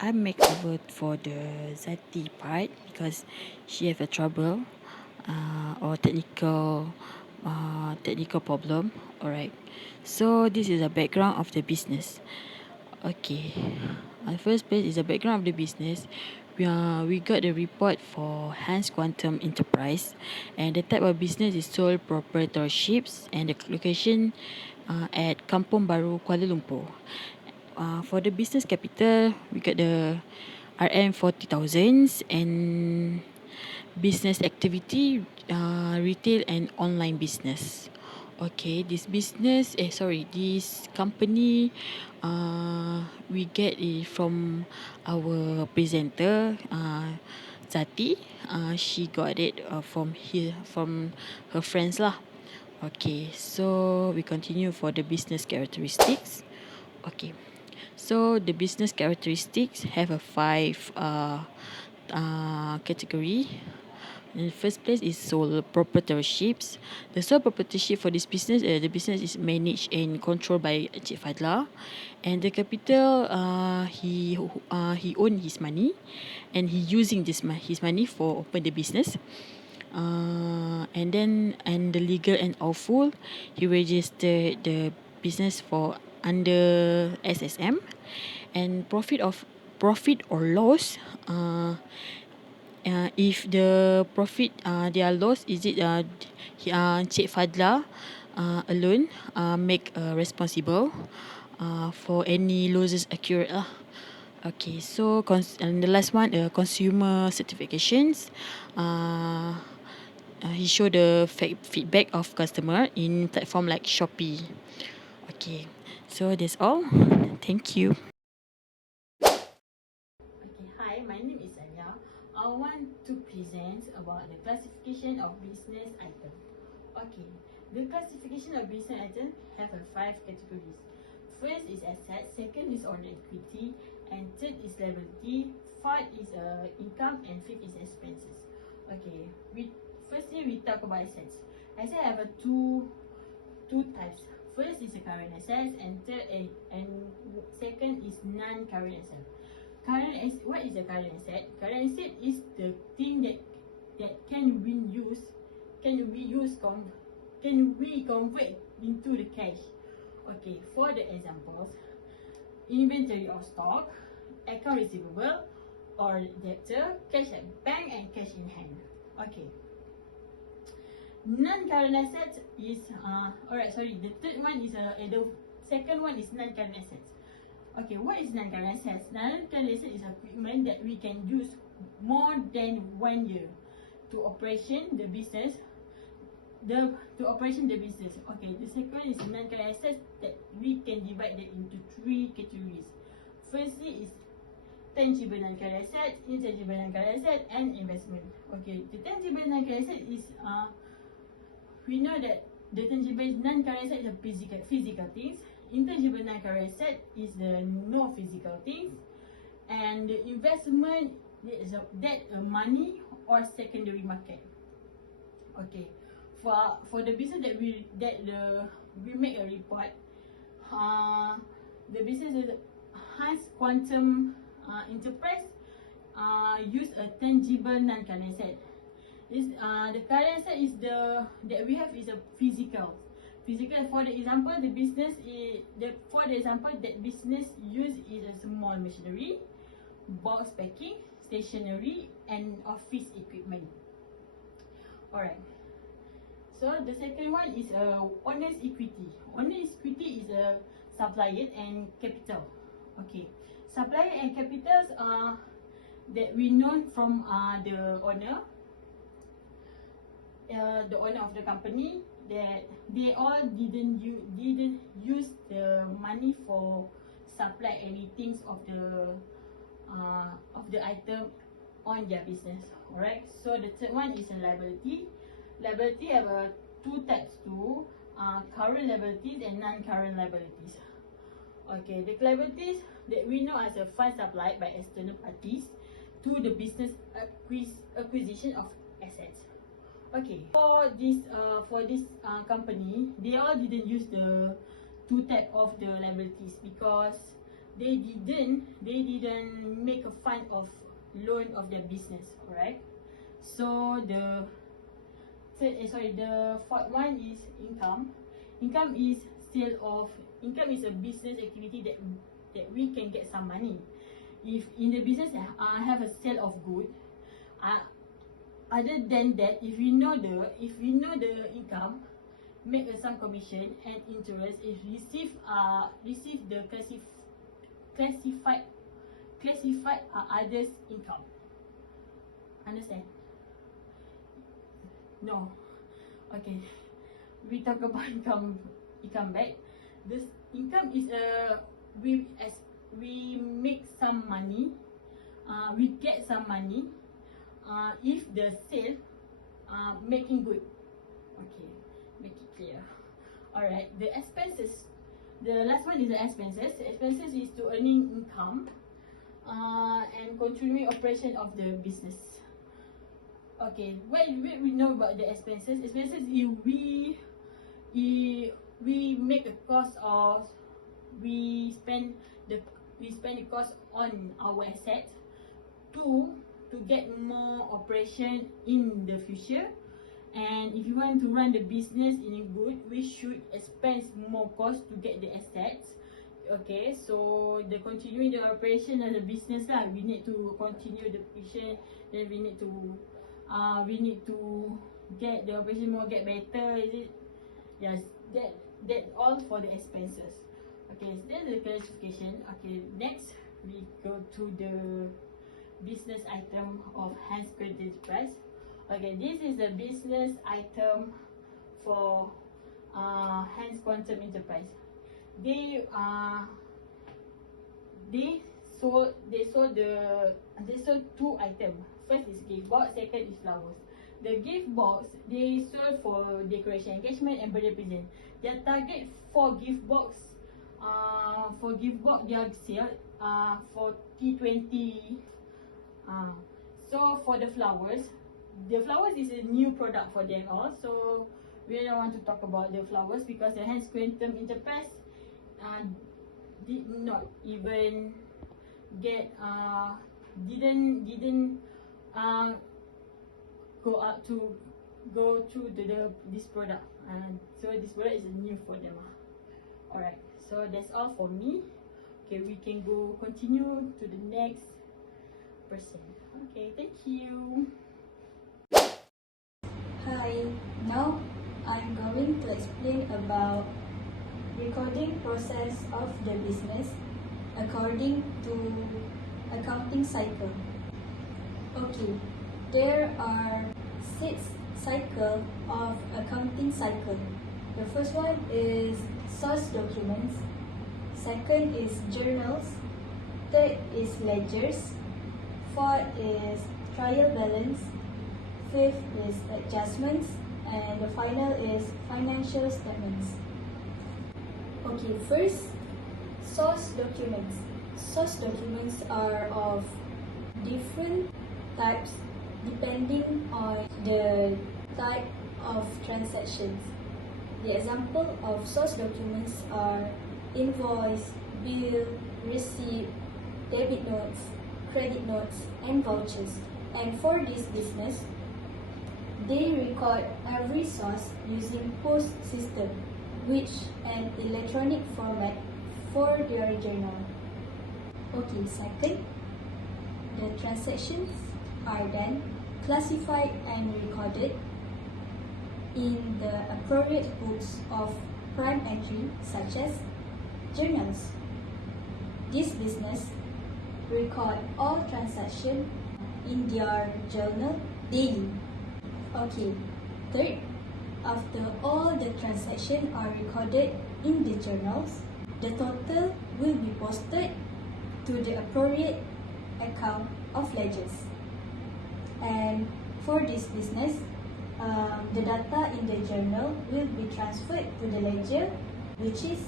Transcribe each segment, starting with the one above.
I make a vote for the Zati part because she have a trouble or technical problem. Alright. So this is the background of the business. Okay. First place is the background of the business. We got the report for Hans Quantum Enterprise, and the type of business is sole proprietorships, and the location at Kampung Baru, Kuala Lumpur. For the business capital, we got the RM 40,000 and business activity, retail and online business. Okay, this company, we get it from our presenter, Zati. She got it from her friends lah. Okay, so we continue for the business characteristics. Okay, so the business characteristics have a 5 category. In the first place is sole proprietorships. The sole proprietorship for this business, the business is managed and controlled by Encik Fadlah, and the capital, he own his money, and he using his money for open the business. And the legal and awful, he registered the business for under SSM, and profit or loss, if the profit, their loss, is it Cik Fadlah alone make responsible for any losses accurate lah. Okay, so and the last one, consumer certifications. He show the feedback of customer in platform like Shopee. Okay, so that's all. Thank you. Okay, hi, my name is Anya. I want to present about the classification of business item. Okay, the classification of business item have 5 categories. First is asset, second is on equity, and third is liability, fourth is income, and fifth is expenses. Okay, firstly we talk about assets. Assets have two types. First is a current assets, and second is non-current asset. What is a current asset? Current asset is the thing that can be convert into the cash. Okay, for the examples, inventory of stock, account receivable or debtor, cash at bank, and cash in hand. Okay. Non-current assets is the third one is the second one is non-current assets. Okay, what is non-current assets? Non-current assets is equipment that we can use more than 1 year to operation the business. Okay, the second is non-current assets that we can divide them into 3 categories. Firstly is tangible non-current asset, intangible non-current asset, and investment. Okay, the tangible non-current asset is we know that the tangible non-current asset is a physical things. Intangible non-current asset is the no physical things, and the investment is money or secondary market. Okay, for the business that we make a report, the business is Hans Quantum Enterprise use a tangible non-current asset. The current asset is that we have is a physical. For the example, that business use is a small machinery, box packing, stationery, and office equipment. Alright. So the second one is owner's equity. Owner's equity is a supplier and capital. Okay. Supplier and capitals that we know from the owner of the company, that they all didn't use the money for supply anything of the item on their business. Alright, so the third one is a liability. Liability have 2 types too, current liabilities and non-current liabilities. Okay, the liabilities that we know as a fund supplied by external parties to the business acquisition of assets. Okay, for this company, they all didn't use the 2 type of the liabilities because they didn't make a fund of loan of their business, alright? So the fourth one is income. Income is a business activity that we can get some money. If in the business have a sale of good, other than that, if we know the income, make some commission and interest, if receive the classified others income. Understand? No. Okay. We talk about income back. This income is we make some money, we get some money if the sale making good. Okay, make it clear. Alright, the expenses. The last one is the expenses. The expenses is to earning income and continuing operation of the business. Okay, what we know about the expenses? Expenses is we make a cost of, we spend the cost on our assets to get more operation in the future. And if you want to run the business in a good, we should spend more cost to get the assets. Okay, so the continuing the operation of the business lah, we need to continue the operation, then we need to get the operation more, get better, is it? Yes, that all for the expenses. Okay, so that's the classification. Okay, next we go to the business item of Hans Quantum Enterprise. Okay, this is the business item for Hans Quantum Enterprise. They sold two items. First is gift box, second is flowers. The gift box they sold for decoration, engagement and birthday present. Their target for gift box their sale for T20. So for the flowers is a new product for them all. So we don't want to talk about the flowers because the Hans Quantum Enterprise did not even get didn't go to this product, so this product is new for them. Alright, so that's all for me. Okay, we can continue to the next person. Okay, thank you. Hi, now I'm going to explain about recording process of the business according to accounting cycle. Okay, there are 6 cycles of accounting cycle. The first one is source documents, second is journals, third is ledgers, fourth is trial balance, fifth is adjustments, and the final is financial statements. Okay, first, source documents. Source documents are of different types depending on the type of transactions. The example of source documents are invoice, bill, receipt, debit notes, credit notes, and vouchers. And for this business, they record every source using post system, which an electronic format for their journal. Okay, second, the transactions are then classified and recorded in the appropriate books of prime entry such as journals. This business record all transactions in their journal daily. Okay, third, after all the transactions are recorded in the journals, the total will be posted to the appropriate account of ledgers. And for this business, the data in the journal will be transferred to the ledger, which is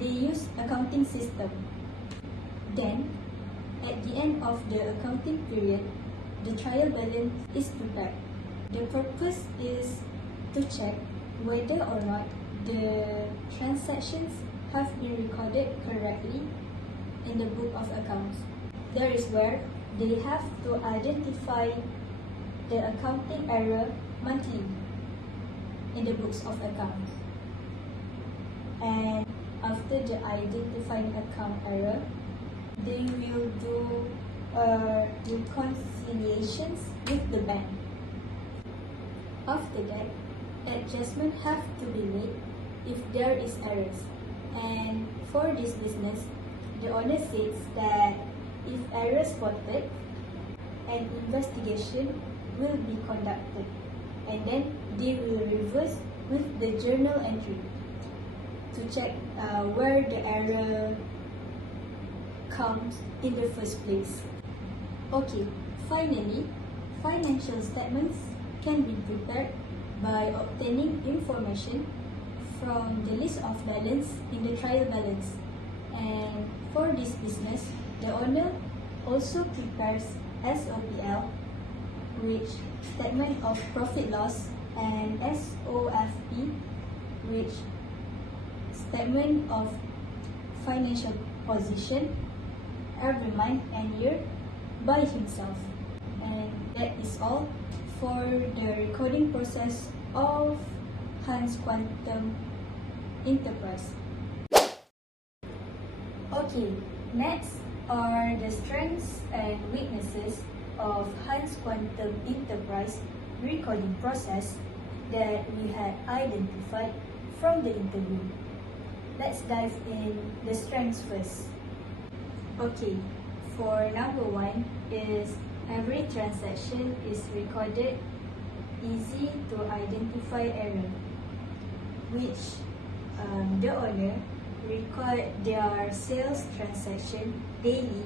they use accounting system. Then, at the end of the accounting period, the trial balance is prepared. The purpose is to check whether or not the transactions have been recorded correctly in the book of accounts. There is where they have to identify the accounting error monthly in the books of accounts. And after the identifying account error, they will do reconciliations with the bank. After that, adjustment have to be made if there is errors. And for this business, the owner says that if errors spotted, an investigation will be conducted, and then they will reverse with the journal entry to check where the error comes in the first place. Okay, finally, financial statements can be prepared by obtaining information from the list of balance in the trial balance. And for this business, the owner also prepares SOPL, which statement of profit loss, and SOFP, which statement of financial position, every month and year by himself. And that is all for the recording process of Hans Quantum Enterprise. Okay, next are the strengths and weaknesses of Hans Quantum Enterprise recording process that we had identified from the interview. Let's dive in the strengths first. Okay, for number one is every transaction is recorded, easy to identify error, which the owner record their sales transaction daily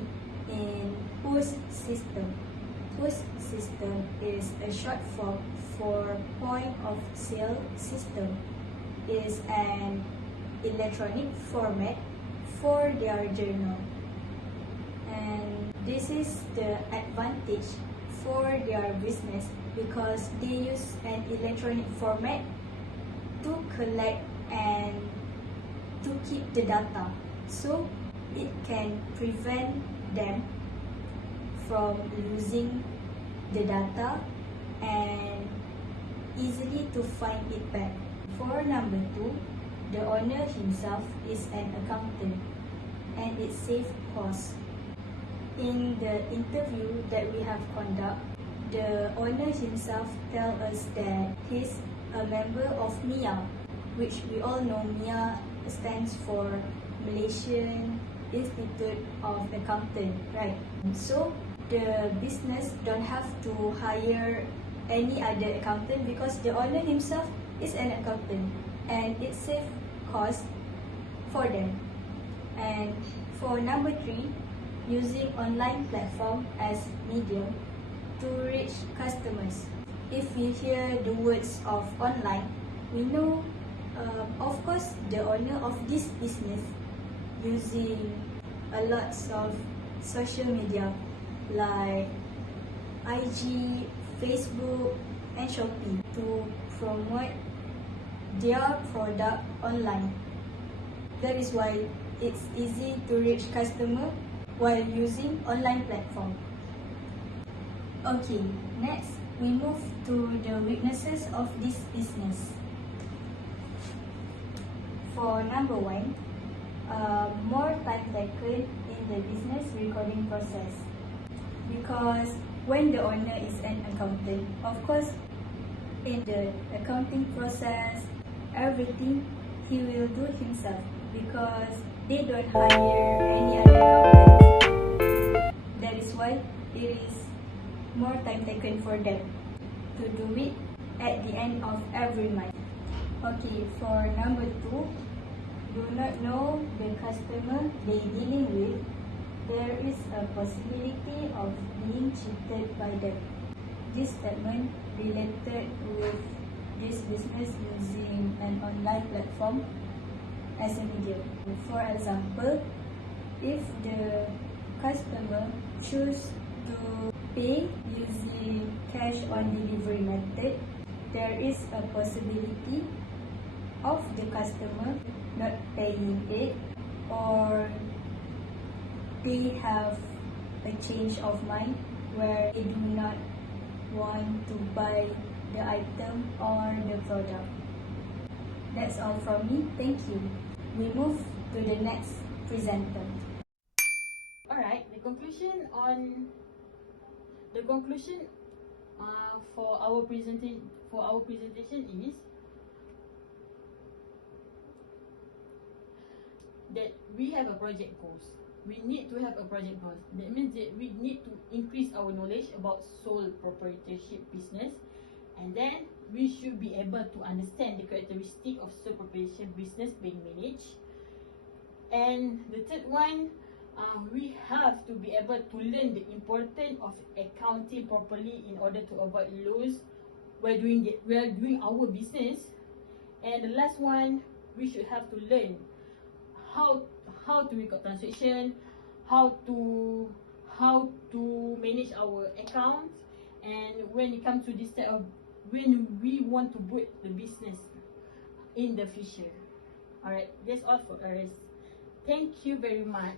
in POS system. POS system is a short form for point of sale system. Is an electronic format for their journal. And this is the advantage for their business because they use an electronic format to collect and to keep the data, so it can prevent them from losing the data and easily to find it back. For number two, the owner himself is an accountant and it saves costs. In the interview that we have conducted, the owner himself tells us that he's a member of MIA, which we all know MIA stands for Malaysian Institute of Accountant, right? So the business don't have to hire any other accountant because the owner himself is an accountant and it saves cost for them. And for number three, using online platform as medium to reach customers. If we hear the words of online, we know of course the owner of this business using a lot of social media like IG, Facebook and Shopee to promote their product online. That is why it's easy to reach customer while using online platform. Okay, next we move to the weaknesses of this business. For number one, more time taken in the business recording process. Because when the owner is an accountant, of course, in the accounting process, everything he will do himself because they don't hire any other accountants. That is why it is more time taken for them to do it at the end of every month. Okay, for number two, do not know the customer they dealing with. There is a possibility of being cheated by them. This statement related with this business using an online platform as a medium. For example, if the customer choose to pay using cash on delivery method, there is a possibility of the customer not paying it or they have a change of mind where they do not want to buy the item or the product. That's all from me. Thank you. We move to the next presenter. Alright, the conclusion for our presentation is that we have a project goals. We need to have a project goals. That means that we need to increase our knowledge about sole proprietorship business, and then we should be able to understand the characteristic of sole proprietorship business being managed. And the third one, we have to be able to learn the importance of accounting properly in order to avoid loss while doing our business. And the last one, we should have to learn how to record transaction, how to manage our accounts, and when it comes to this type of, when we want to put the business in the future. Alright, that's all for us. Thank you very much.